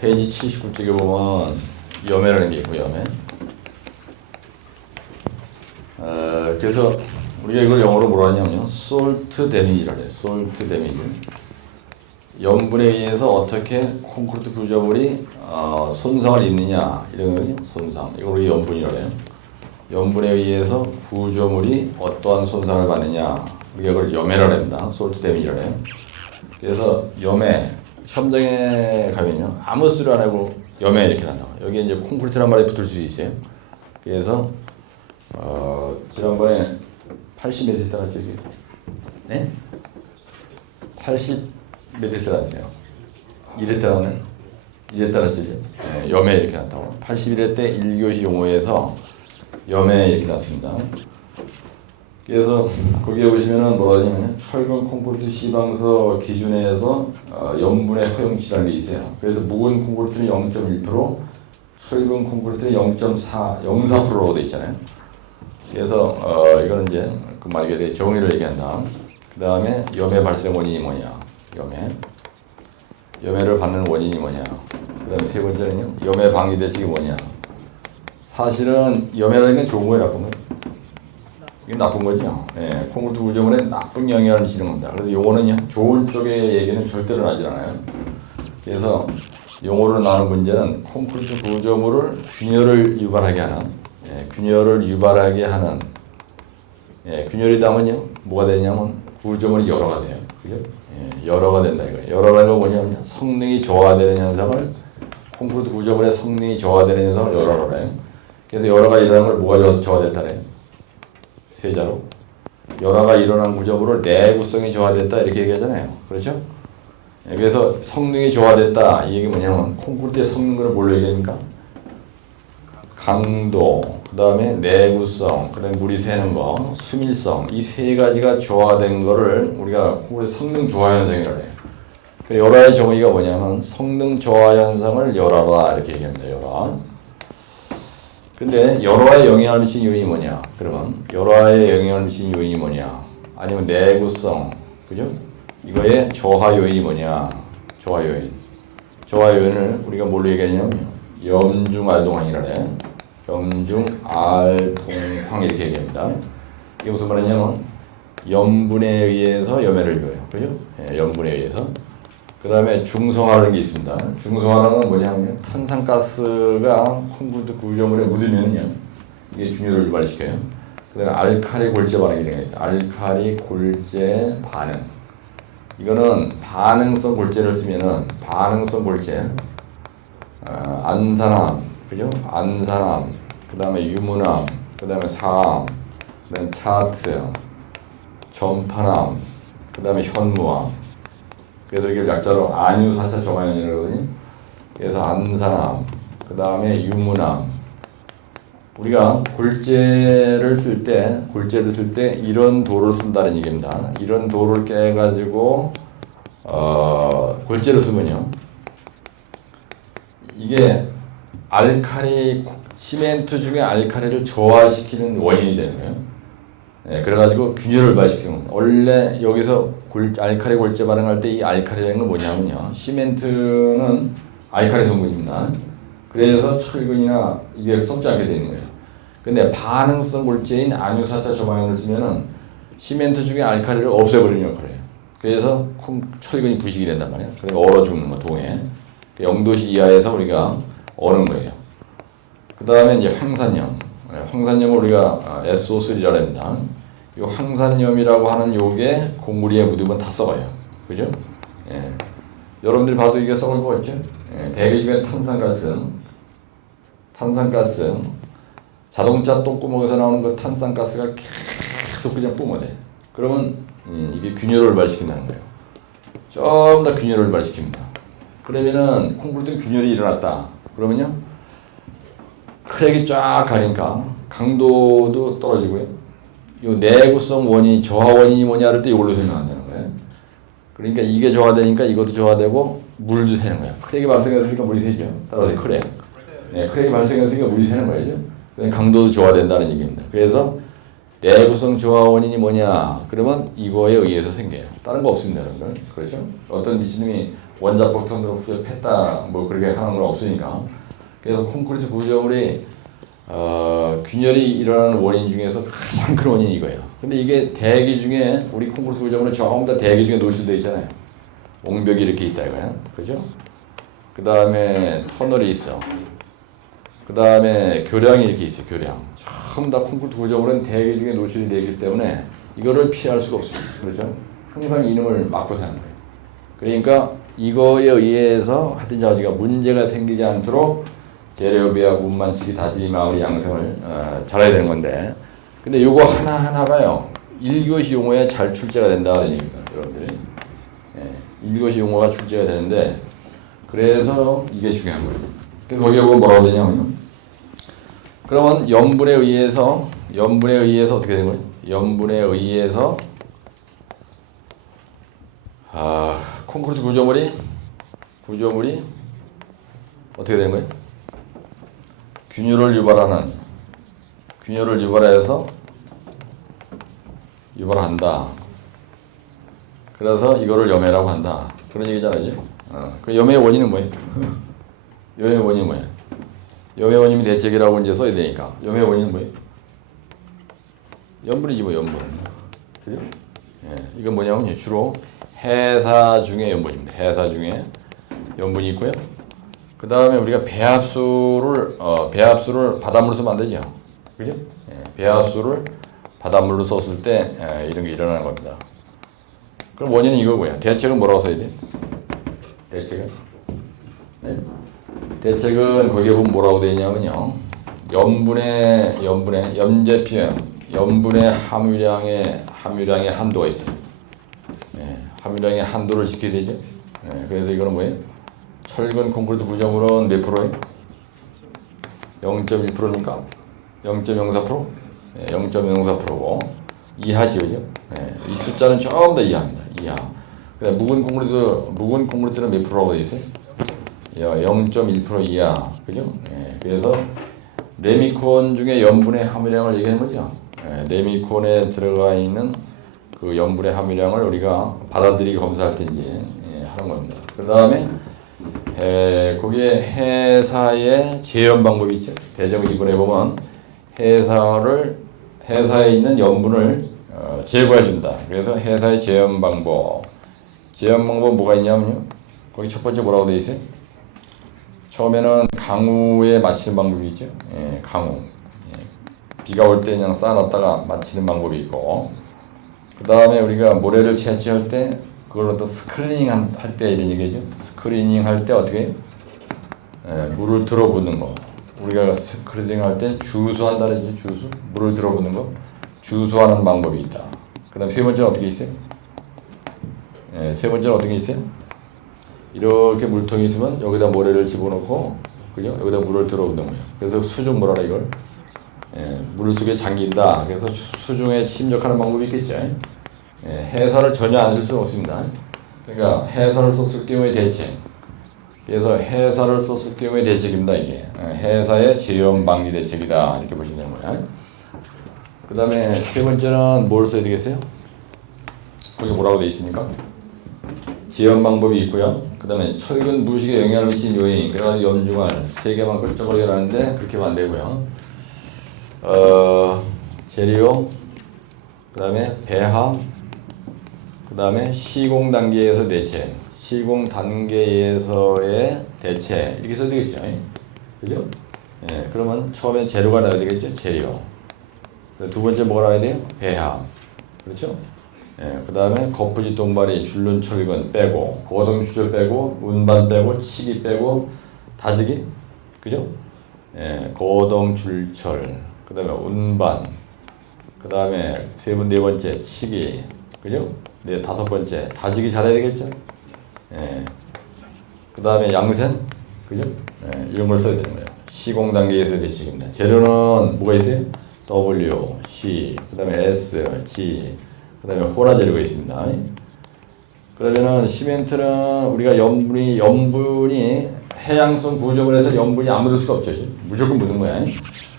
페이지 79쪽에 보면 염해라는 게 있고 염해. 그래서 우리가 이걸 영어로 뭐라 하냐면요, salt damage라고 해요. salt damage. 염분에 의해서 어떻게 콘크리트 구조물이 손상을 입느냐 이런 거거든요. 손상. 이걸 우리 염분이라고 해요. 염분에 의해서 구조물이 어떠한 손상을 받느냐, 우리가 이걸 염해라고 합니다. salt damage라고 해요. 그래서 염해, 시험장에 가면요, 아무 소리 안 하고 염해 이렇게 한다고. 여기에 이제 콘크리트란 말이 붙을 수 있어요. 그래서 지난번에 80 몇 따랐죠? 네? 80 몇 따랐어요? 1회 따랐네? 1회 따랐죠? 네, 염해 이렇게 났다고. 81회 때 1교시 용어에서 염해 이렇게 났습니다. 그래서 거기에 보시면은 뭐라 하냐면 철근 콘크리트 시방서 기준에서 염분의 허용치라는 게 있어요. 그래서 묵은 콘크리트는 0.1%, 철근 콘크리트는 0.04%라고 돼 있잖아요. 그래서 이거는 이제 그 말에 정의를 얘기한다. 그 다음에 염해 발생 원인이 뭐냐? 염해를 받는 원인이 뭐냐? 그 다음에 세 번째는요, 염해 방지 대책이 뭐냐? 사실은 염해라는 건 좋은 거예요, 나쁜 거예요? 이게 나쁜 거죠. 예, 콘크리트 구조물에 나쁜 영향을 미치는 겁니다. 그래서 요거는요, 좋은 쪽의 얘기는 절대로 나지 않아요. 그래서 용어로 나오는 문제는 콘크리트 구조물을 균열을 유발하게 하는, 균열을 유발하게 하는, 균열이 나면요, 뭐가 되냐면 구조물이 열화가 돼요. 그죠? 열화가 된다 이거예요. 열화라는 건 뭐냐면 성능이 저하되는 현상을, 콘크리트 구조물의 성능이 저하되는 현상을 열화라고 해요. 그래서 열화가 일어나는 걸 뭐가 저하됐다래요? 세자로. 열화가 일어난 구조물을 내구성이 저하됐다 이렇게 얘기하잖아요. 그렇죠? 그래서 성능이 저하됐다 이 얘기 뭐냐면 콘크리트의 성능을 뭘로 얘기합니까? 강도, 그 다음에 내구성, 그 다음에 물이 새는 거, 수밀성, 이 세 가지가 저하된 거를 우리가 콘크리트 성능 저하 현상이라고 해요. 열화의 정의가 뭐냐면 성능 저하 현상을 열화다 이렇게 얘기합니다. 열화. 근데 열화에 영향을 미치는 요인이 뭐냐? 그러면 열화에 영향을 미치는 요인이 뭐냐? 아니면 내구성, 그죠? 이거의 저하 요인이 뭐냐? 저하 요인. 저하 요인을 우리가 뭘로 얘기하냐면 염중알동황이라 해. 염중알동황 이렇게 얘기합니다. 이게 무슨 말이냐면 염분에 의해서 염해를 줘요. 그죠? 염분에 의해서. 그 다음에 중성화라는 게 있습니다. 중성화라는 건 뭐냐면 탄산가스가 콘크리트 구조물에 묻으면요, 이게 균열을 유발시켜요. 그 다음에 알칼리 골재 반응이라는 게 있어요. 알칼리 골재 반응. 이거는 반응성 골재를 쓰면은 반응성 골재, 안산암, 그죠? 안산암, 그 다음에 유문암, 그 다음에 사암, 그 다음에 차트, 전파암, 그 다음에 현무암. 그래서 이게 약자로 안유 4차 정화연이라고 하거든요. 그래서 안산암, 그 다음에 유문암. 우리가 골재를 쓸 때 이런 도를 쓴다는 얘기입니다. 이런 도를 깨가지고 골재를 쓰면요, 이게 알칼리 시멘트 중에 알칼리를 저하시키는 원인이 되는 거예요. 그래가지고 균열을 발시키는 겁니다. 원래 여기서 알칼리 골재 반응할 때 이 알칼리라는 건 뭐냐면요, 시멘트는 알칼리 성분입니다. 그래서 철근이나 이게 썩지 않게 되는 거예요. 근데 반응성 골재인 안유사차 저방연을 쓰면은 시멘트 중에 알칼리를 없애버리는 역할을 해요. 그래서 철근이 부식이 된단 말이에요. 그러니까 얼어 죽는 거, 동해. 0도씨 이하에서 우리가 어는 거예요. 그 다음에 이제 황산염. 황산염을 우리가 SO3라고 합니다. 이 황산염이라고 하는 요게 공구리에 묻으면 다 썩어요. 그죠? 여러분들이 봐도 이게 썩을 거 있죠? 대기 중에 탄산가스, 자동차 똥구멍에서 나오는 그 탄산가스가 계속 그냥 뿜어내. 그러면 이게 균열을 발시킨다는 거예요. 좀 더 균열을 발시킵니다. 그러면은 콘크리트 균열이 일어났다. 그러면요, 크랙이 쫙 가니까 강도도 떨어지고요. 이 내구성 원인, 저하 원인이 뭐냐 할 때 이걸로 설명한다는 거예요. 그러니까 이게 저하되니까 이것도 저하되고 물도 새는 거예요. 크랙이 발생했으니까 물이 새죠. 따라서 크랙. 크랙이 발생했으니까 물이 새는 거죠. 강도도 저하된다는 얘기입니다. 그래서 내구성 저하 원인이 뭐냐? 그러면 이거에 의해서 생겨요. 다른 거 없습니다, 여러분들. 그렇죠? 어떤 미친놈이 원자폭 터널 후에 팼다 뭐 그렇게 하는 건 없으니까. 그래서 콘크리트 구조물이 균열이 일어나는 원인 중에서 가장 큰 원인이 이거예요. 근데 이게 대기 중에 우리 콘크리트 구조물은 전부 다 대기 중에 노출되어 있잖아요. 옹벽이 이렇게 있다 이거야. 그죠? 그 다음에 터널이 있어. 그 다음에 교량이 이렇게 있어요. 교량. 전부 다 콘크리트 구조물은 대기 중에 노출이 되기 때문에 이거를 피할 수가 없습니다. 그렇죠? 항상 이놈을 막고 사는 거예요. 그러니까 이거에 의해서 하여튼 저기가 문제가 생기지 않도록 재료비와 문만치기 다지기 마무리 양성을 잘해야 되는 건데, 근데 요거 하나하나가요 1교시 용어에 잘 출제가 된다는 얘기입니다. 여러분들이 1교시 용어가 출제가 되는데, 그래서 이게 중요한 거예요. 그래서 거기에 보면 뭐라고 되냐면요, 그러면 염분에 의해서 어떻게 되는 거예요? 염분에 의해서 콘크리트 구조물이 어떻게 되는 거예요? 균열을 유발한다. 그래서 이거를 염해라고 한다. 그런 얘기잖아요. 그 염해의 원인은 뭐예요? 염해의 원인은 뭐예요? 염해의 원인이 대책이라고 이제 써야 되니까. 염해의 원인은 뭐예요? 염분이지 뭐, 염분. 그죠? 예, 이건 뭐냐면 주로 해사 중에 염분입니다. 해사 중에 염분이 있고요. 그 다음에 우리가 배합수를 바닷물로 쓰면 안 되죠. 그죠? 예, 배합수를 바닷물로 썼을 때 이런 게 일어나는 겁니다. 그럼 원인은 이거고요. 대책은 뭐라고 써야 돼? 대책은? 네? 대책은 거기에 보면 뭐라고 되어 있냐면요. 염분의 염제표 염분의 함유량의 한도가 있어요. 예, 함유량의 한도를 지켜야 되죠. 예, 그래서 이거는 뭐예요? 철근 콘크리트 구조물은 몇 프로예요? 0.1%입니까? 0.04%? 예, 0.04%고 이하지요, 그죠? 예, 이 숫자는 전부 다 이하입니다. 이하. 그다음 묵은 콘크리트는 몇 프로라고 되어 있어요? 0.1% 이하, 그죠? 예, 그래서 레미콘 중에 염분의 함유량을 얘기하는 거죠. 예, 레미콘에 들어가 있는 그 염분의 함유량을 우리가 받아들이기 검사할 때 이제 하는 겁니다. 그 다음에 거기에 해사의 제염 방법이 있죠. 배정 2번에 보면 해사에 있는 염분을 제거해 준다. 그래서 해사의 제염 방법 뭐가 있냐면요. 거기 첫 번째 뭐라고 되어 있어요? 처음에는 강우에 맞히는 방법이 있죠. 예, 강우. 비가 올 때 그냥 쌓아놨다가 맞히는 방법이 있고, 그 다음에 우리가 모래를 채취할 때 그걸 또 스크리닝 할 때 이런 얘기죠. 스크리닝 할 때 어떻게 해요? 물을 들어붓는 거. 우리가 스크리닝 할 때 주수한다는 얘기죠. 물을 들어붓는 거. 주수하는 방법이 있다. 그 다음 세 번째는 어떻게 있어요? 세 번째는 어떻게 있어요? 이렇게 물통이 있으면 여기다 모래를 집어넣고, 그죠? 여기다 물을 들어붓는 거예요. 그래서 수중 뭐라 이걸? 물 속에 잠긴다. 그래서 수중에 침적하는 방법이 있겠죠. 해사를 전혀 안 쓸 수는 없습니다. 그러니까 해사를 썼을 경우의 대책. 그래서 해사를 썼을 경우의 대책입니다. 이게 해사의 제염 방지 대책이다. 이렇게 보시면 되는 거예요. 그 다음에 세 번째는 뭘 써야 되겠어요? 거기 뭐라고 되어 있습니까? 제염 방법이 있고요. 그 다음에 철근 부식에 영향을 미치는 요인, 그래서 염중알 세 개만 끌적거리게 하는데 그렇게 하면 안 되고요. 재료, 그 다음에 배합, 그 다음에 시공 단계에서 대체, 시공 단계에서의 대체 이렇게 써야 되겠죠. 그죠? 예, 그러면 처음에 재료가 나와야 되겠죠. 재료. 두 번째 뭐가 나와야 돼요? 배합. 그렇죠? 예, 그 다음에 거푸집 동바리, 줄눈 철근 빼고, 고동 추절 빼고, 운반 빼고, 치기 빼고, 다지기, 그죠? 예, 고동 줄철, 그 다음에 운반, 그 다음에 네 번째 치기, 그죠? 다섯 번째 다지기 잘해야 되겠죠? 예, 그 다음에 양센, 그죠? 예, 이런 걸 써야 되는 거예요. 시공 단계에서의 대책입니다. 재료는 뭐가 있어요? W, C, 그 다음에 S, G, 그 다음에 호라 재료가 있습니다. 그러면은 시멘트는 우리가 염분이 해양성 구조물에서 염분이 안 묻을 수가 없죠. 무조건 묻는 거야.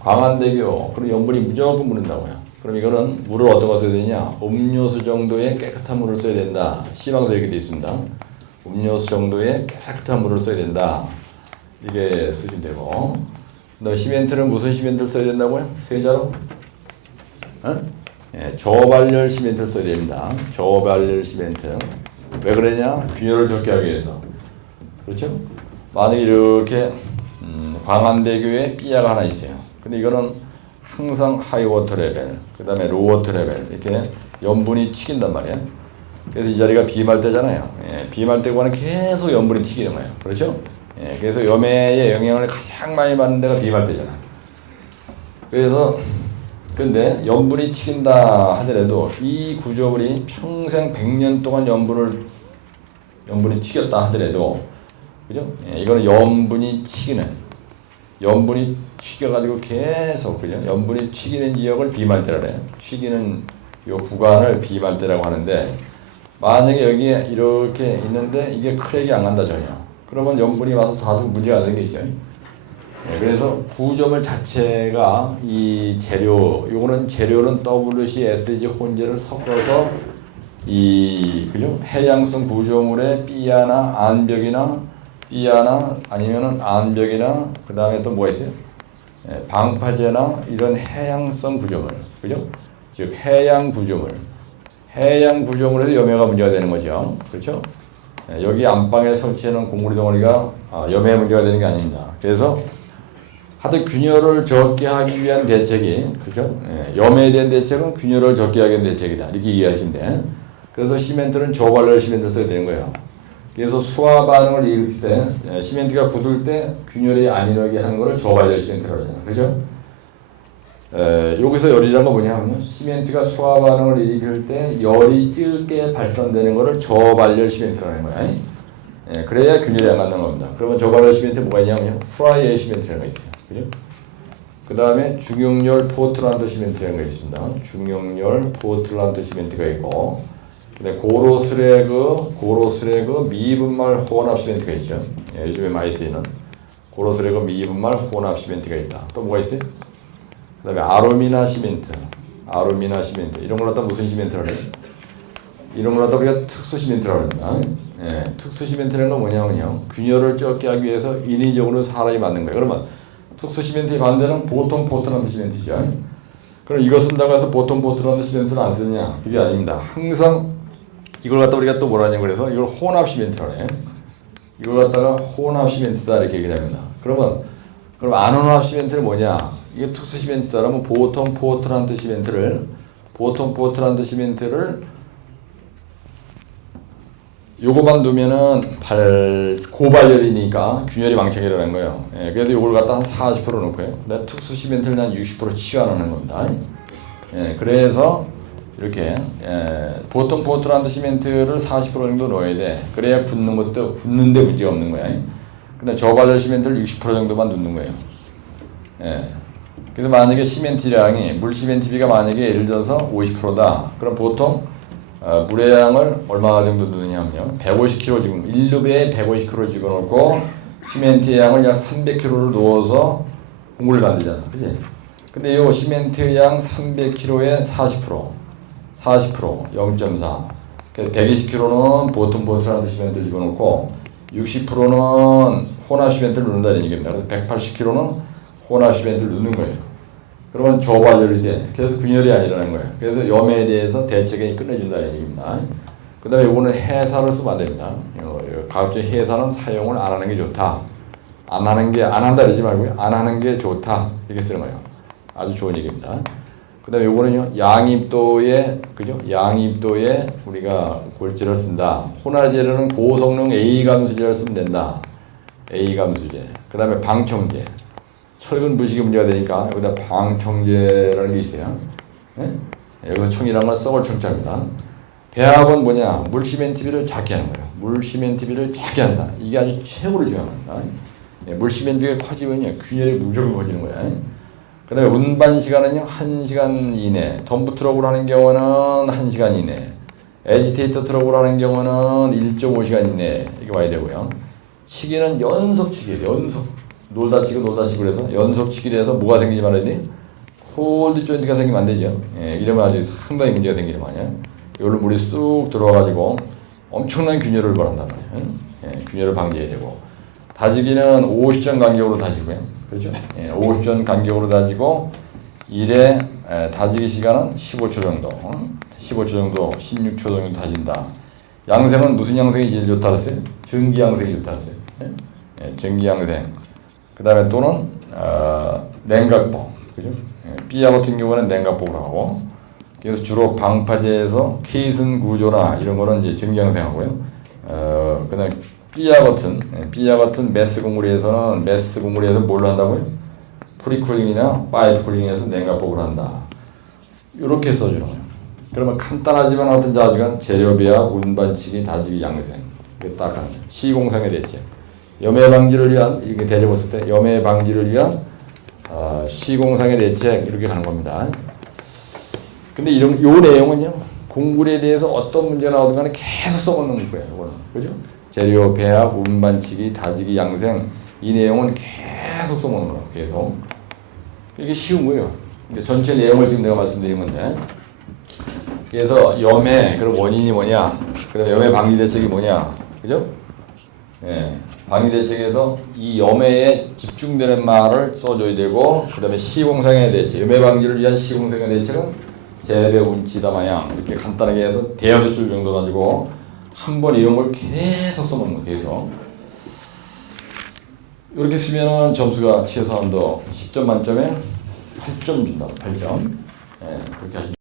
광안대교, 그럼 염분이 무조건 묻는다고요. 그럼 이거는 물을 어떤 거 써야 되냐? 음료수 정도의 깨끗한 물을 써야 된다. 시방서 이렇게 되어 있습니다. 음료수 정도의 깨끗한 물을 써야 된다. 이게 쓰시면 되고. 너 시멘트는 무슨 시멘트를 써야 된다고요? 세자로? 어? 예, 저발열 시멘트를 써야 됩니다. 저발열 시멘트. 왜 그러냐? 균열을 적게 하기 위해서. 그렇죠? 만약에 이렇게 광안대교에 삐아가 하나 있어요. 근데 이거는 항상 하이워터 레벨, 그 다음에 로워터 레벨 이렇게 염분이 튀긴단 말이에요. 그래서 이 자리가 비말 때잖아요. 예, 비말 때고는 계속 염분이 튀기는 거예요. 그렇죠? 예, 그래서 염해의 영향을 가장 많이 받는 데가 비말 때잖아. 그래서 근데 염분이 튀긴다 하더라도 이 구조물이 평생 100년 동안 염분이 튀겼다 하더라도 그죠? 예, 이거는 염분이 튀겨가지고 계속 그죠? 염분이 튀기는 지역을 비말대라 그래요. 튀기는 요 구간을 비말대라고 하는데 만약에 여기에 이렇게 있는데 이게 크랙이 안 간다 전혀. 그러면 염분이 와서 다도 문제가 생기죠. 예, 그래서 구조물 자체가 이 재료, 요거는 재료는 WCSG 혼재를 섞어서 이 그죠? 해양성 구조물의 삐아나 아니면은 안벽이나 그 다음에 또 뭐가 있어요? 예, 방파제나 이런 해양성 구조물, 그죠? 즉 해양 구조물에서 염해가 문제가 되는 거죠, 그렇죠? 예, 여기 안방에 설치해놓은 공구리 덩어리가 염해 문제가 되는 게 아닙니다. 그래서 하여튼 균열을 적게 하기 위한 대책이, 그죠? 예, 염해에 대한 대책은 균열을 적게 하기 위한 대책이다. 이렇게 이해하시면 돼. 그래서 시멘트는 저발열 시멘트를 써야 되는 거예요. 그래서 수화 반응을 일으킬 때 시멘트가 굳을 때 균열이 안 일어나게 하는 거를 저발열 시멘트라고 하잖아요. 그죠? 여기서 열이란 건 뭐냐면요. 시멘트가 수화 반응을 일으킬 때 열이 찔게 발산되는 거를 저발열 시멘트라고 하는 거예요. 그래야 균열이 안 간다는 겁니다. 그러면 저발열 시멘트 뭐가 있냐면요. 프라이어 시멘트라는 거 있어요. 그죠? 그 다음에 중용열 포틀란드 시멘트라는 거 있습니다. 중용열 포틀란드 시멘트가 있고 네, 고로스레그 미분말 혼합 시멘트가 있죠. 예, 요즘에 많이 쓰이는 고로스레그 미분말 혼합 시멘트가 있다. 또 뭐가 있어요? 그 다음에 아루미나 시멘트 이런 걸 갖다 무슨 시멘트라고 해요? 이런 걸 갖다 우리가 특수 시멘트라고 합니다. 예, 특수 시멘트라는 건 뭐냐면요, 균열을 적게 하기 위해서 인위적으로 사람이 만든 거예요. 그러면 특수 시멘트의 반대는 보통 포틀란드 시멘트죠. 그럼 이거 쓴다고 해서 보통 포틀란드 시멘트를 안 쓰느냐? 그게 아닙니다. 항상 이걸 갖다 우리가 또 뭐라 하냐고 그래서 이걸 혼합 시멘트라고 해요. 이걸 갖다가 혼합 시멘트다 이렇게 얘기를 합니다. 그럼 안 혼합 시멘트는 뭐냐? 이게 특수 시멘트다라면 보통 포틀란드 시멘트를 요거만 두면은 고발열이니까 균열이 왕창 일어나는 거예요. 예, 그래서 요걸 갖다 한 40% 넣고요. 근데 특수 시멘트를 한 60% 치환하는 겁니다. 예, 그래서 이렇게 보통 포틀란드 시멘트를 40% 정도 넣어야 돼. 그래야 굳는데 문제가 없는 거야. 근데 저발열 시멘트를 60% 정도만 넣는 거예요. 예. 그래서 만약에 시멘트량이 물 시멘트비가 만약에 예를 들어서 50%다. 그럼 보통 물의 양을 얼마 정도 넣느냐면요. 150kg 지금 1룹에 150kg 집어넣고 시멘트의 양을 약 300kg를 넣어서 공구를 만들잖아. 그지? 근데 이 시멘트 양 300kg에 40% 0.4. 그래서 120kg는 보통 포틀란드 시멘트 집어넣고 60%는 혼합 시멘트를 넣는다는 얘기입니다. 그래서 180kg는 혼합 시멘트를 넣는 거예요. 그러면 저발열이 돼. 그래서 균열이 안 일어나는 거예요. 그래서 염해에 대해서 대책이 끝내준다는 얘기입니다. 그 다음에 이거는 해사를 쓰면 안 됩니다. 가급적 해사는 사용을 안 하는 게 좋다. 안 한다 그러지 말고요. 안 하는 게 좋다. 이렇게 쓰는 거예요. 아주 좋은 얘기입니다. 그 다음에 요거는요, 양입도에 우리가 골재를 쓴다. 혼합재료는 고성능 A감수제를 쓰면 된다. A감수제. 그 다음에 방청제. 철근 부식이 문제가 되니까 여기다 방청제라는 게 있어요. 네? 여기서 청이라는 건 썩을 청자입니다. 배합은 뭐냐? 물시멘트비를 작게 하는 거예요. 물시멘트비를 작게 한다. 이게 아주 최고로 중요한 겁니다. 물시멘트비가 커지면요, 균열이 무조건 커지는 거예요. 그 다음에 운반 시간은요, 1시간 이내. 덤프 트럭으로 하는 경우는 1시간 이내. 에지테이터 트럭으로 하는 경우는 1.5시간 이내. 이게 와야 되고요. 치기는 연속치기예요. 놀다 치고 그래서 연속치기를 해서 뭐가 생기지 말아야 돼? 콜드 조인트가 생기면 안 되죠. 예, 이러면 아주 상당히 문제가 생기는 거 아니야. 이걸로 물이 쑥 들어와가지고 엄청난 균열을 벌한단 말이에요. 예, 균열을 방지해야 되고 다지기는 50전 간격으로 다지고요. 그렇죠? 예, 50전 간격으로 다지고 1회 다지기 시간은 15초 정도. 15초 정도, 16초 정도 다진다. 양생은 무슨 양생이 제일 좋다 그랬어요? 전기 양생이 좋다 그랬어요. 예, 전기 양생. 그 다음에 또는 냉각복. 그죠? 예, B와 같은 경우는 냉각복을 하고 그래서 주로 방파제에서 케이슨 구조나 이런 거는 이제 전기 양생하고요. 그 다음에 B와 같은 매스 공구리에서 뭘로 한다고요? 프리쿨링이나 파이프쿨링에서 냉각복을 한다. 이렇게 써주는 거예요. 그러면 간단하지만 어떤 자주간 재료배합, 운반치기, 다지기, 양생 이게 딱 하는 거예요. 시공상의 대책. 염해 방지를 위한 이렇게 대접했을 때 염해 방지를 위한 시공상의 대책 이렇게 가는 겁니다. 근데 요 내용은요 공구리에 대해서 어떤 문제가 나오든 간에 계속 써먹는 거예요. 이거는 그죠? 재료 배합, 운반치기, 다지기, 양생 이 내용은 계속 써먹는 거예요. 계속 이게 쉬운 거예요. 전체 내용을 지금 내가 말씀드린 건데 그래서 염해 그럼 원인이 뭐냐? 그다음에 염해 방지 대책이 뭐냐? 그죠? 예. 방위 대책에서 이 염해에 집중되는 말을 써줘야 되고 그다음에 시공상의 대책, 염해 방지를 위한 시공상의 대책은 재배 운치다 마냥 이렇게 간단하게 해서 대여섯 줄 정도 가지고 한 번 이런 걸 계속 써먹는 거 계속 이렇게 쓰면은 점수가 최소한도 10점 만점에 8점 준다. 8점. 예, 그렇게 하시면.